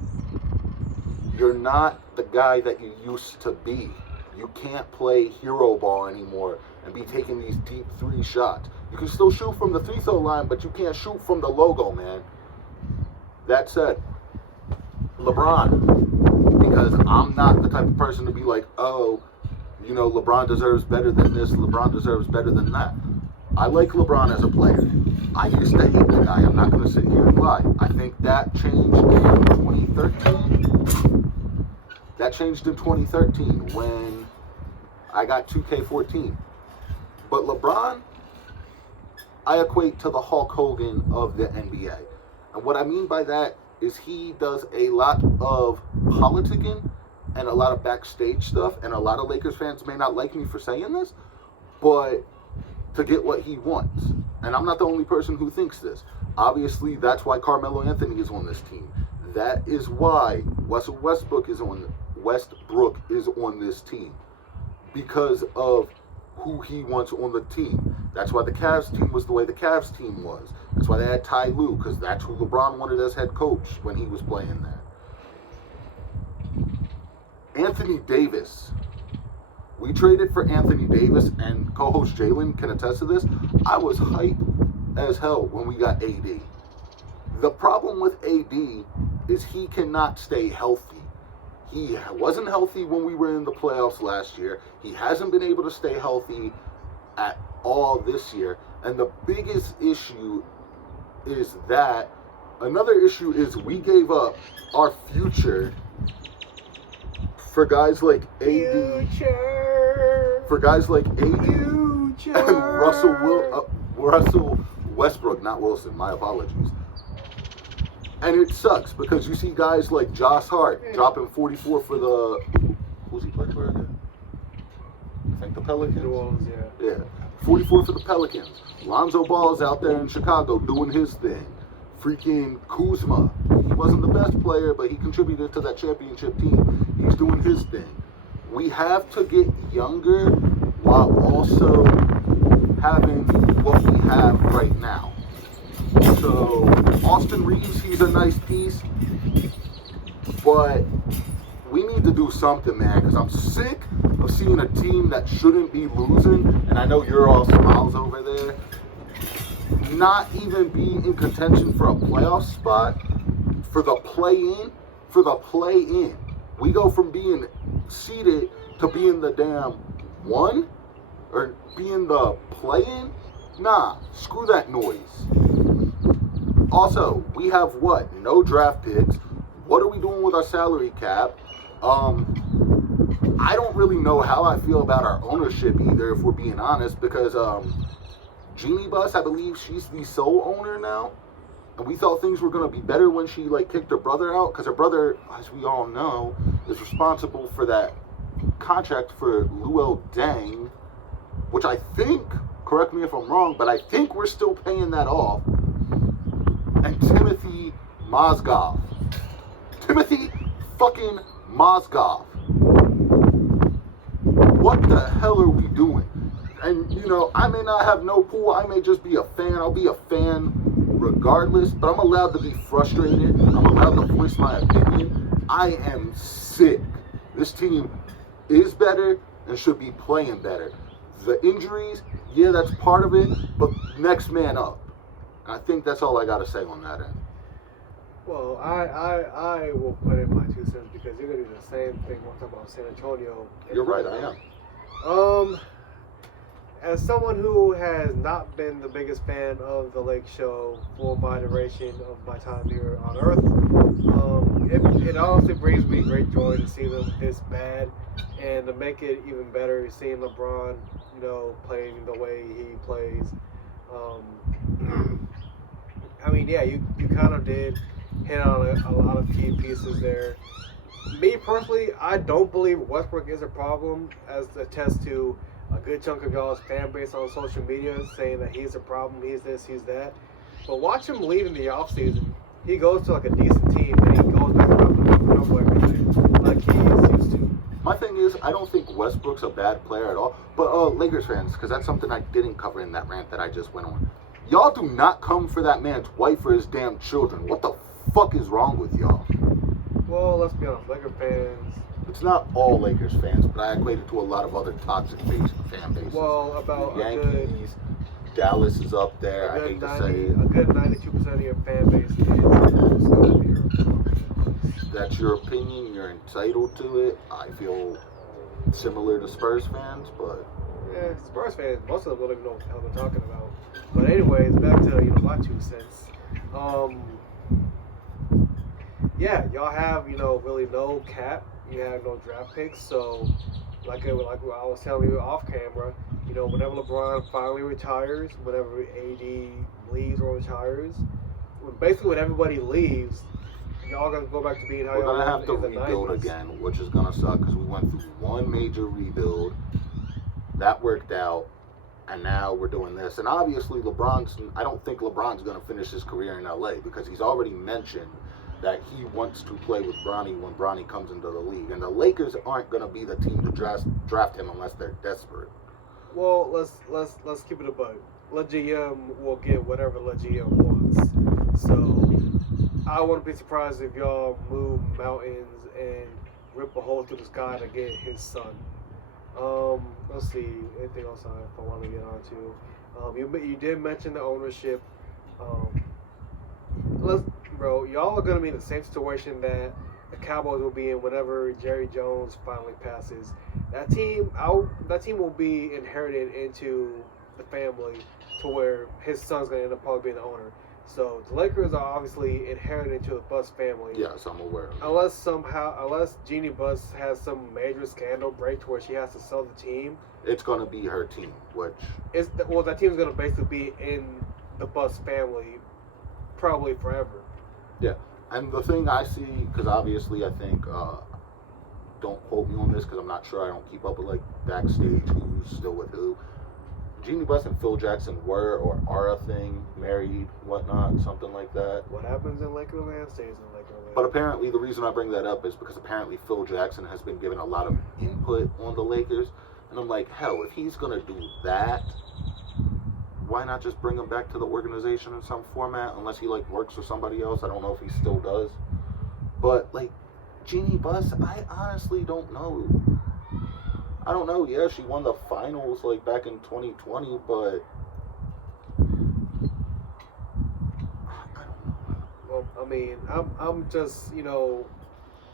You're not the guy that you used to be. You can't play hero ball anymore and be taking these deep three shots. You can still shoot from the free throw line, but you can't shoot from the logo, man. That said, LeBron, because I'm not the type of person to be like, oh, LeBron deserves better than this, LeBron deserves better than that. I like LeBron as a player. I used to hate the guy. I'm not going to sit here and lie. I think that changed in 2013. That changed in 2013 when I got 2K14. But LeBron, I equate to the Hulk Hogan of the NBA. And what I mean by that is he does a lot of politicking and a lot of backstage stuff, and a lot of Lakers fans may not like me for saying this, but to get what he wants. And I'm not the only person who thinks this. Obviously, that's why Carmelo Anthony is on this team. That is why Russell Westbrook is on this team, because of who he wants on the team. That's why the Cavs team was the way the Cavs team was. That's why they had Ty Lue, because that's who LeBron wanted as head coach when he was playing there. Anthony Davis. We traded for Anthony Davis, and co-host Jalen can attest to this. I was hyped as hell when we got AD. The problem with AD is he cannot stay healthy. He wasn't healthy when we were in the playoffs last year. He hasn't been able to stay healthy at all this year. And the biggest issue is that. Another issue is we gave up our future for guys like AD. For guys like AD and Russell Westbrook, not Wilson, my apologies. And it sucks because you see guys like Josh Hart dropping 44 for the, who's he playing for again? I think the Pelicans. New Orleans, yeah. 44 for the Pelicans. Lonzo Ball's out there in Chicago doing his thing. Freaking Kuzma. He wasn't the best player, but he contributed to that championship team. He's doing his thing. We have to get younger while also having what we have right now. So, Austin Reeves, he's a nice piece, but we need to do something, man, because I'm sick of seeing a team that shouldn't be losing, and I know you're all smiles over there, not even be in contention for a playoff spot, for the play-in. We go from being seeded to being the damn one, or being the play-in. Nah, screw that noise. Also, we have what? No draft picks. What are we doing with our salary cap? I don't really know how I feel about our ownership either, if we're being honest, because Jeannie Buss, I believe she's the sole owner now. And we thought things were going to be better when she kicked her brother out, because her brother, as we all know, is responsible for that contract for Luol Deng, which I think, correct me if I'm wrong, but I think we're still paying that off. And Timothy Mozgov. Timothy fucking Mozgov. What the hell are we doing? And, I may not have no pool. I may just be a fan. I'll be a fan regardless, but I'm allowed to be frustrated. I'm allowed to voice my opinion. I am sick. This team is better and should be playing better. The injuries, yeah, that's part of it, but next man up. I think that's all I got to say on that end. Well, I will put in my 2 cents because you're going to do the same thing when talking about San Antonio. You're right, I am. As someone who has not been the biggest fan of the Lake Show for my duration of my time here on Earth, it honestly brings me great joy to see them this bad, and to make it even better, seeing LeBron, playing the way he plays. I mean, yeah, you kind of did hit on a lot of key pieces there. Me personally, I don't believe Westbrook is a problem, as attest to a good chunk of y'all's fan base on social media saying that he's a problem, he's this, he's that. But watch him leave in the offseason. He goes to a decent team and he goes back around the number everything like he is used to. My thing is, I don't think Westbrook's a bad player at all. But Lakers fans, because that's something I didn't cover in that rant that I just went on. Y'all do not come for that man's wife or his damn children. What the fuck is wrong with y'all? Well, let's be honest, Lakers fans. It's not all Lakers fans, but I equate it to a lot of other toxic fan bases. Well, about the Yankees, Dallas is up there. I hate to say it. A good 92% of your fan base is That's your opinion. You're entitled to it. I feel similar to Spurs fans, but yeah, Spurs fans, most of them don't even know what the hell they're talking about. But anyways, back to my 2 cents. Yeah, y'all have really no cap. You have no draft picks, so like I was telling you off camera, whenever LeBron finally retires, whenever AD leaves or retires, when everybody leaves, y'all gonna go back to being how We're y'all gonna have to in the rebuild 90s. again, which is gonna suck because we went through one major rebuild that worked out, and now we're doing this. And obviously, I don't think LeBron's gonna finish his career in LA because he's already mentioned that he wants to play with Bronny when Bronny comes into the league, and the Lakers aren't gonna be the team to draft him unless they're desperate. Well, let's keep it a buck. Le GM will get whatever Le GM wants. So I wouldn't be surprised if y'all move mountains and rip a hole through the sky to get his son. Let's see. Anything else I want to get onto? You did mention the ownership. Y'all are gonna be in the same situation that the Cowboys will be in whenever Jerry Jones finally passes. That team will be inherited into the family to where his son's gonna end up probably being the owner. So the Lakers are obviously inherited into the Buss family. Yes, I'm aware. Unless Jeannie Buss has some major scandal break to where she has to sell the team, it's gonna be her team, which that team's gonna basically be in the Buss family probably forever. Yeah, and the thing I see, because obviously I think, don't quote me on this because I'm not sure, I don't keep up with like backstage who's still with who. Jeannie Buss and Phil Jackson were or are a thing, married, whatnot, something like that. What happens in Lakerland stays in Lakerland. But apparently the reason I bring that up is because apparently Phil Jackson has been given a lot of input on the Lakers. And I'm like, hell, if he's going to do that, why not just bring him back to the organization in some format? Unless he like works for somebody else. I don't know if he still does. But like, Jeannie Buss, I honestly don't know. I don't know. Yeah, she won the finals like back in 2020, but I don't know. Well, I mean, I'm just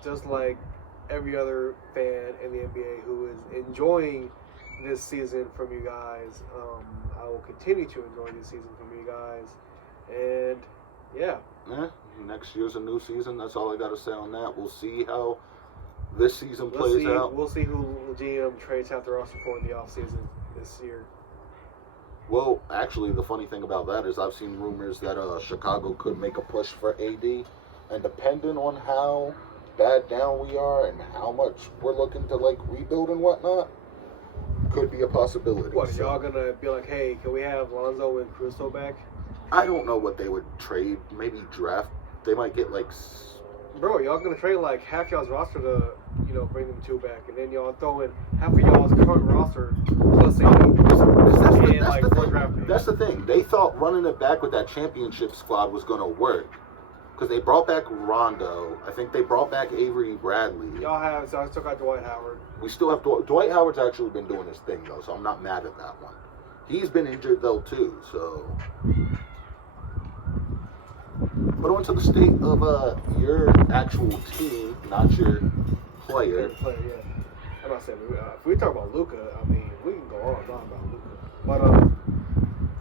just like every other fan in the NBA who is enjoying this season from you guys. I will continue to enjoy this season from you guys, and yeah. Next year's a new season. That's all I got to say on that. We'll see how this season plays out. We'll see who GM trades half the roster for in the offseason this year. Well, actually, the funny thing about that is I've seen rumors that Chicago could make a push for AD, and depending on how bad down we are and how much we're looking to like rebuild and whatnot, could be a possibility. What, y'all gonna be like, hey, can we have Lonzo and Caruso back? I don't know what they would trade. Maybe draft. They might get like. Bro, y'all gonna trade like half y'all's roster to, bring them two back, and then y'all throw in half of y'all's current roster plus That's the thing. They thought running it back with that championship squad was gonna work because they brought back Rondo. I think they brought back Avery Bradley. So I still got Dwight Howard. We still have Dwight Howard's actually been doing his thing though, so I'm not mad at that one. He's been injured though too, so. But on to the state of your actual team, not your player. Yeah. I'm not saying if we talk about Luka, I mean we can go on and on about Luka. But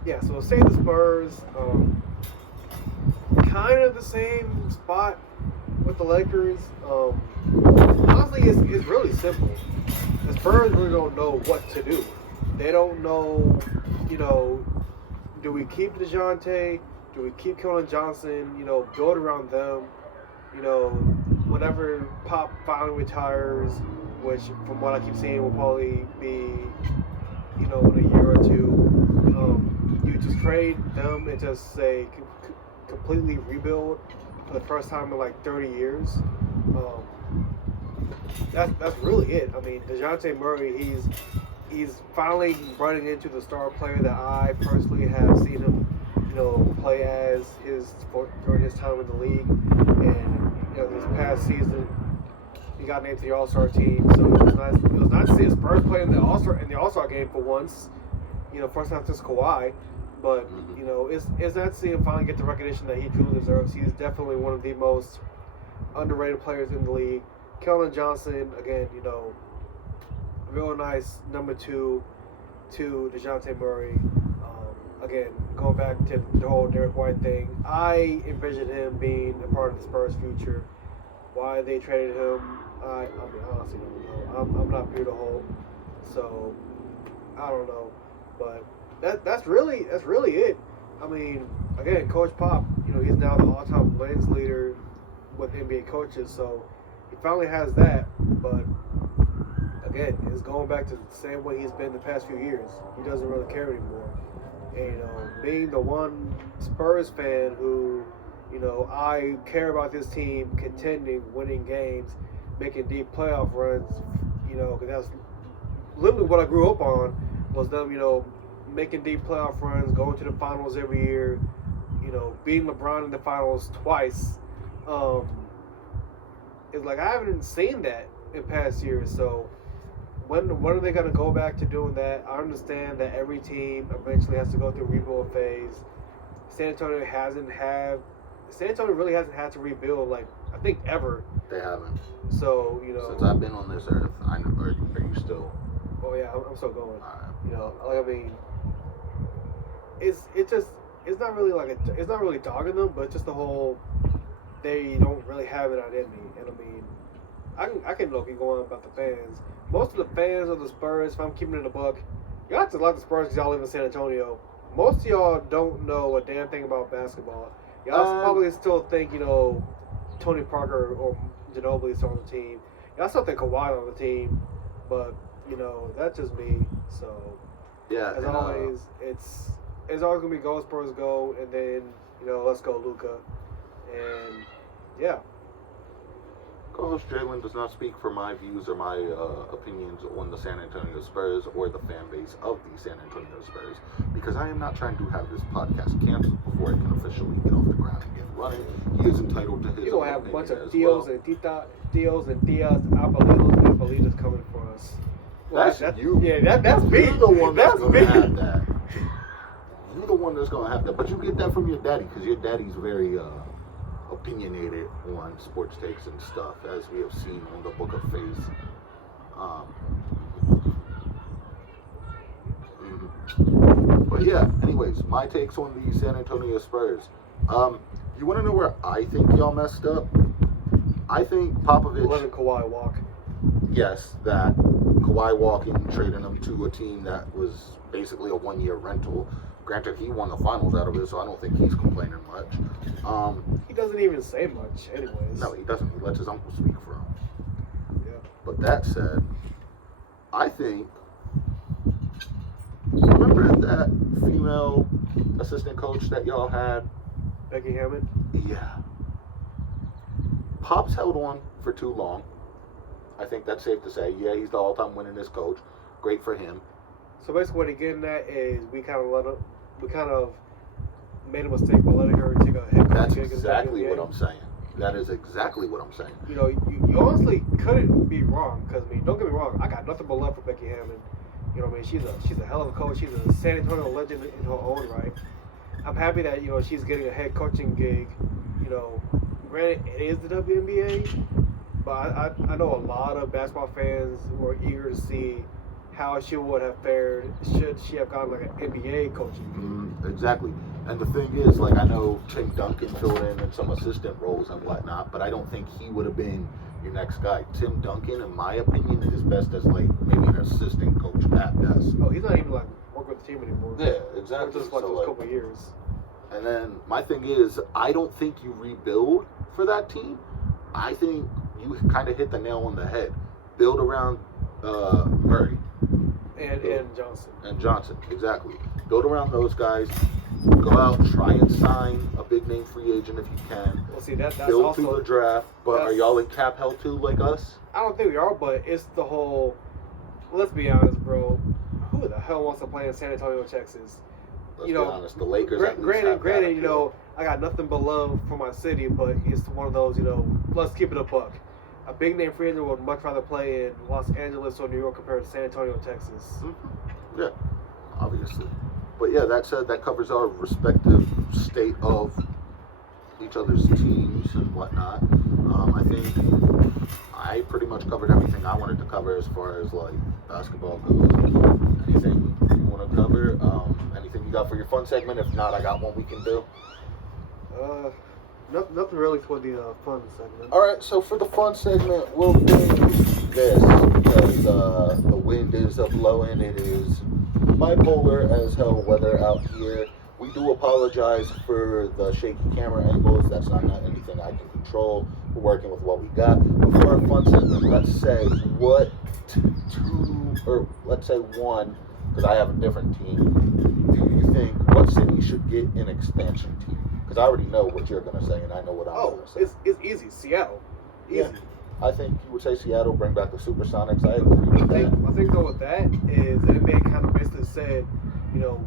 yeah. So say the Spurs, kind of the same spot with the Lakers. Honestly, it's really simple. The Spurs really don't know what to do. They don't know, do we keep DeJounte? Do we keep Keldon Johnson? Build around them. Whenever Pop finally retires, which from what I keep seeing will probably be, in a year or two, you just trade them and just say completely rebuild for the first time in like 30 years. That's really it. I mean, DeJounte Murray, he's finally running into the star player that I personally have seen him, play as during his time in the league. And this past season, he got named to the All-Star team. So it was nice to see his Spurs play in the All-Star game for once. First time since Kawhi. But it's nice to see him finally get the recognition that he truly deserves. He's definitely one of the most underrated players in the league. Keldon Johnson, again, real nice number 2 to DeJounte Murray. Again, going back to the whole Dereck White thing, I envision him being a part of the Spurs' future. Why they traded him, I mean, honestly don't know. I'm not Peter Holt, so I don't know. But that's really it. I mean, again, Coach Pop, he's now the all-time wins leader with NBA coaches, so he finally has that. But again, it's going back to the same way he's been the past few years. He doesn't really care anymore. And being the one Spurs fan who, I care about this team contending, winning games, making deep playoff runs, because that's literally what I grew up on was them, making deep playoff runs, going to the finals every year, beating LeBron in the finals twice. It's like I haven't seen that in past years. So when are they going to go back to doing that? I understand that every team eventually has to go through a rebuild phase. San Antonio really hasn't had to rebuild, like, I think ever. They haven't. So, since I've been on this earth, are you still? Oh yeah, I'm still going. All right. I mean, it's not really dogging them, but it's just the whole they don't really have an identity. And I mean, I can look and go on about the fans. Most of the fans of the Spurs, if I'm keeping it a buck, y'all have to like the Spurs because y'all live in San Antonio. Most of y'all don't know a damn thing about basketball. Y'all probably still think, Tony Parker or Ginobili is on the team. Y'all still think Kawhi on the team, but, that's just me. So, yeah, as always, it's always going to be go Spurs go, and then, let's go Luka. And, yeah. Co-host Jalen does not speak for my views or my opinions on the San Antonio Spurs or the fan base of the San Antonio Spurs, because I am not trying to have this podcast canceled before it can officially get off the ground and get running. He is entitled to his You're own going to have a bunch of Dios and Abelitos coming for us. That's you. Yeah, that's me. You're the one that's going to me. have that. You're the one that's going to have that. But you get that from your daddy, because your daddy's very opinionated on sports takes and stuff, as we have seen on the Book of Faith. But yeah, anyways, my takes on the San Antonio Spurs. You want to know where I think y'all messed up? I think Popovich. Letting Kawhi walk. Yes, that Kawhi walking, trading him to a team that was basically a one-year rental. Granted, he won the finals out of it, so I don't think he's complaining much. He doesn't even say much, anyways. No, he doesn't. He lets his uncle speak for him. Yeah. But that said, I think, remember that female assistant coach that y'all had? Becky Hammond? Yeah. Pop's held on for too long. I think that's safe to say. Yeah, he's the all-time winningest coach. Great for him. So basically what he's getting at is we kind of made a mistake by letting her take a head coach. That's exactly what I'm saying. That is exactly what I'm saying. You honestly couldn't be wrong, because, don't get me wrong, I got nothing but love for Becky Hammond. She's a hell of a coach. She's a San Antonio legend in her own right. I'm happy that, she's getting a head coaching gig. Granted, it is the WNBA, but I know a lot of basketball fans who are eager to see how she would have fared should she have gotten like an NBA coaching. Exactly. And the thing is, like, I know Tim Duncan filled in some assistant roles and whatnot, but I don't think he would have been your next guy. Tim Duncan, in my opinion, is best as like maybe an assistant coach at best. Oh, he's not even like working with the team anymore. Yeah, exactly. Just like so, those couple of years. And then my thing is, I don't think you rebuild for that team. I think you kind of hit the nail on the head. Build around Murray. And Johnson, exactly. Build around those guys. Go out, try and sign a big name free agent if you can. Well, see, that's build also through the draft. But are y'all in cap hell too, like us? I don't think we are, but it's the whole. Let's be honest, bro. Who the hell wants to play in San Antonio, Texas? Let's be honest. The Lakers. Granted, I got nothing but love for my city, but it's one of those, let's keep it a buck. A big name free agent would much rather play in Los Angeles or New York compared to San Antonio, Texas. Mm-hmm. Yeah, obviously. But yeah, that said, that covers our respective state of each other's teams and whatnot. I think I pretty much covered everything I wanted to cover as far as like basketball goes. Anything you want to cover? Anything you got for your fun segment? If not, I got one we can do. Nothing really for the fun segment. All right, so for the fun segment, we'll do this because the wind is blowing. It is bipolar as hell weather out here. We do apologize for the shaky camera angles. That's not anything I can control. We're working with what we got. Before our fun segment, let's say one, because I have a different team. Do you think what city should get an expansion team? Because I already know what you're going to say, and I know what I'm going to say. It's easy. Seattle. Easy. Yeah. I think you would say Seattle, bring back the Supersonics. I agree with that. I think though with that is the NBA kind of basically said,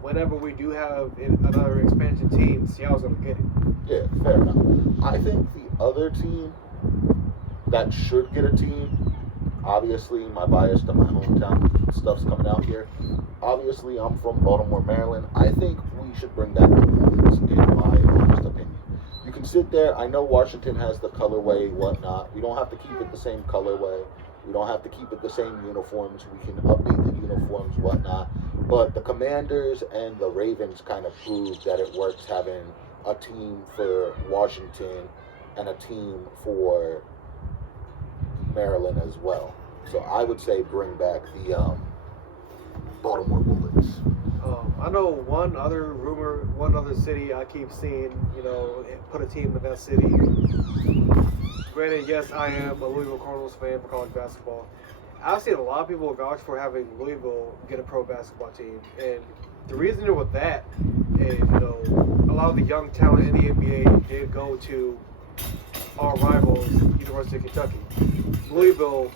whenever we do have another expansion team, Seattle's going to get it. Yeah, fair enough. I think the other team that should get a team, obviously my bias to my hometown stuff's coming out here. Obviously, I'm from Baltimore, Maryland. I think we should bring back the Bullets, in my honest opinion. You can sit there. I know Washington has the colorway, whatnot. We don't have to keep it the same colorway. We don't have to keep it the same uniforms. We can update the uniforms, whatnot. But the Commanders and the Ravens kind of proved that it works having a team for Washington and a team for Maryland as well. So I would say bring back the Baltimore Bullets. I know one other city I keep seeing, put a team in that city. Granted, yes, I am a Louisville Cardinals fan for college basketball. I've seen a lot of people vouch for having Louisville get a pro basketball team. And the reason with that is, a lot of the young talent in the NBA did go to our rivals, University of Kentucky. Louisville,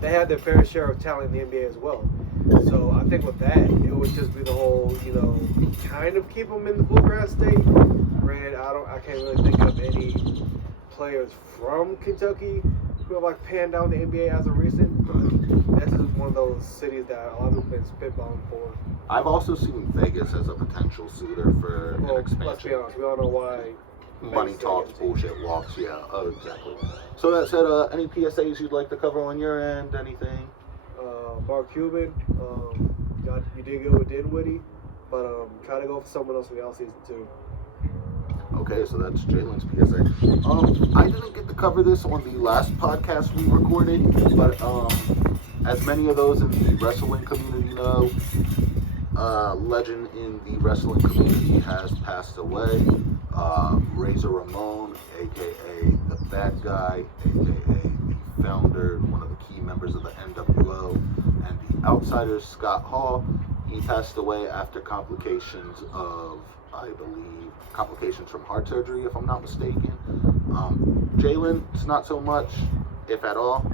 they had their fair share of talent in the NBA as well. So I think with that, it would just be the whole, kind of keep them in the bluegrass state. Granted, I can't really think of any players from Kentucky who have panned down the NBA as of recent. But that's just one of those cities that a lot of people have been spitballing for. I've also seen Vegas as a potential suitor for an expansion. Let's be honest, we all know why. Money talks, bullshit walks. Yeah, exactly. So that said, any PSAs you'd like to cover on your end? Anything? Mark Cuban, you did go with Dinwiddie, but try to go for someone else in the offseason too. Okay, so that's Jalen's PSA. I didn't get to cover this on the last podcast we recorded, but as many of those in the wrestling community know, legend in the wrestling community has passed away. Razor Ramon, aka the Bad Guy, aka the founder, one of the key members of the NWO, and the Outsiders, Scott Hall. He passed away after complications from heart surgery, if I'm not mistaken. Jalen, it's not so much, if at all.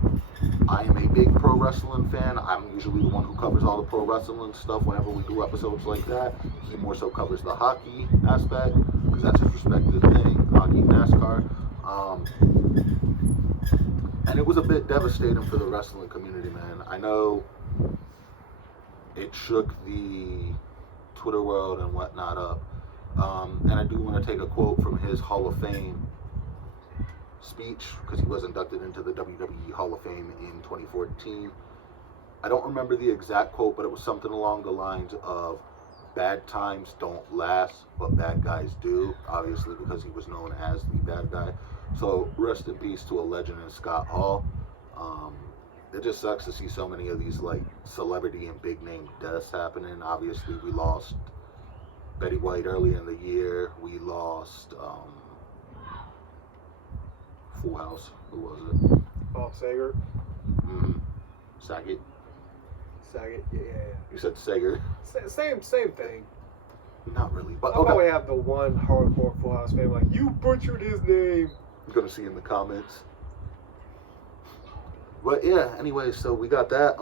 I am a big pro wrestling fan. I'm usually the one who covers all the pro wrestling stuff whenever we do episodes like that. He more so covers the hockey aspect, because that's his respective thing, hockey, NASCAR. And it was a bit devastating for the wrestling community, man. I know it shook the Twitter world and whatnot up. And I do want to take a quote from his Hall of Fame speech, because he was inducted into the WWE Hall of Fame in 2014. I don't remember the exact quote, but it was something along the lines of, bad times don't last, but bad guys do, obviously because he was known as the bad guy. So rest in peace to a legend in Scott Hall. It just sucks to see so many of these celebrity and big name deaths happening. Obviously we lost Betty White early in the year. We lost Full House. Who was it? Sager. Mm-hmm. Saget, yeah. You said Sager. Same thing. Not really, but I'll probably have the one hardcore Full House fan you butchered his name. You're gonna see in the comments. But yeah, anyway, so we got that.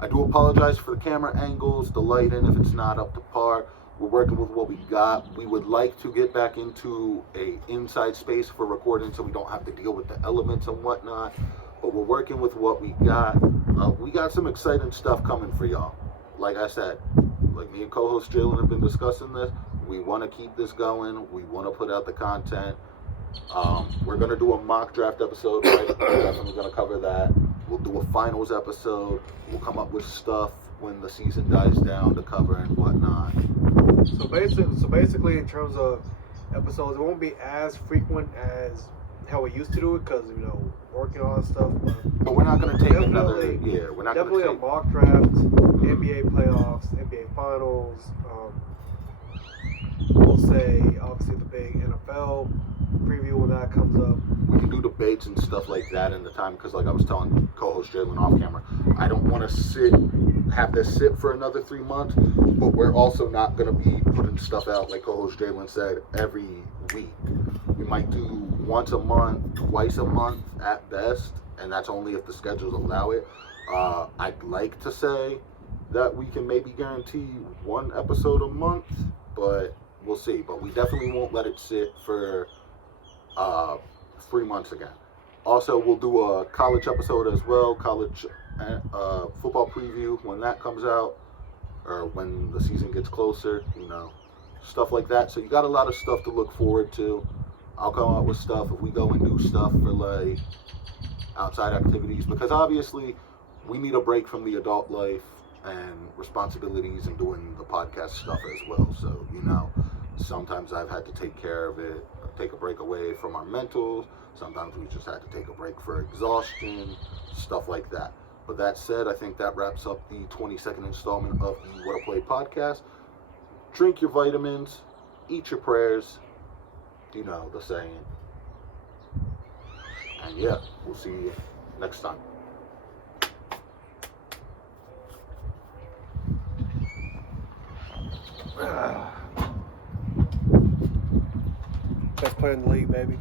I do apologize for the camera angles, the lighting, if it's not up to par. We're working with what we got. We would like to get back into a inside space for recording so we don't have to deal with the elements and whatnot. But we're working with what we got. We got some exciting stuff coming for y'all. Like I said, like me and co-host Jalen have been discussing this. We want to keep this going. We want to put out the content. We're going to do a mock draft episode, right? We're definitely going to cover that. We'll do a finals episode. We'll come up with stuff when the season dies down to cover and whatnot. So basically, in terms of episodes, it won't be as frequent as how we used to do it because working on stuff. But we're not going to take another. Yeah, we're not going to take a mock draft, NBA playoffs, NBA finals. say obviously the big NFL preview when that comes up. We can do debates and stuff like that in the time, because like I was telling co-host Jalen off camera, I don't want to have this sit for another 3 months, but we're also not going to be putting stuff out, like co-host Jalen said, every week. We might do once a month, twice a month at best, and that's only if the schedules allow it. I'd like to say that we can maybe guarantee one episode a month, but we'll see. But we definitely won't let it sit for 3 months again. Also, we'll do a college episode as well, college football preview when that comes out, or when the season gets closer, stuff like that. So you got a lot of stuff to look forward to. I'll come out with stuff if we go and do stuff for like outside activities, because obviously we need a break from the adult life and responsibilities and doing the podcast stuff as well. So, sometimes I've had to take care of it, take a break away from our mentals. Sometimes we just had to take a break for exhaustion, stuff like that. But that said, I think that wraps up the 22nd installment of the WhattaPlay podcast. Drink your vitamins, eat your prayers, the saying. And yeah, we'll see you next time. Best player in the league, baby.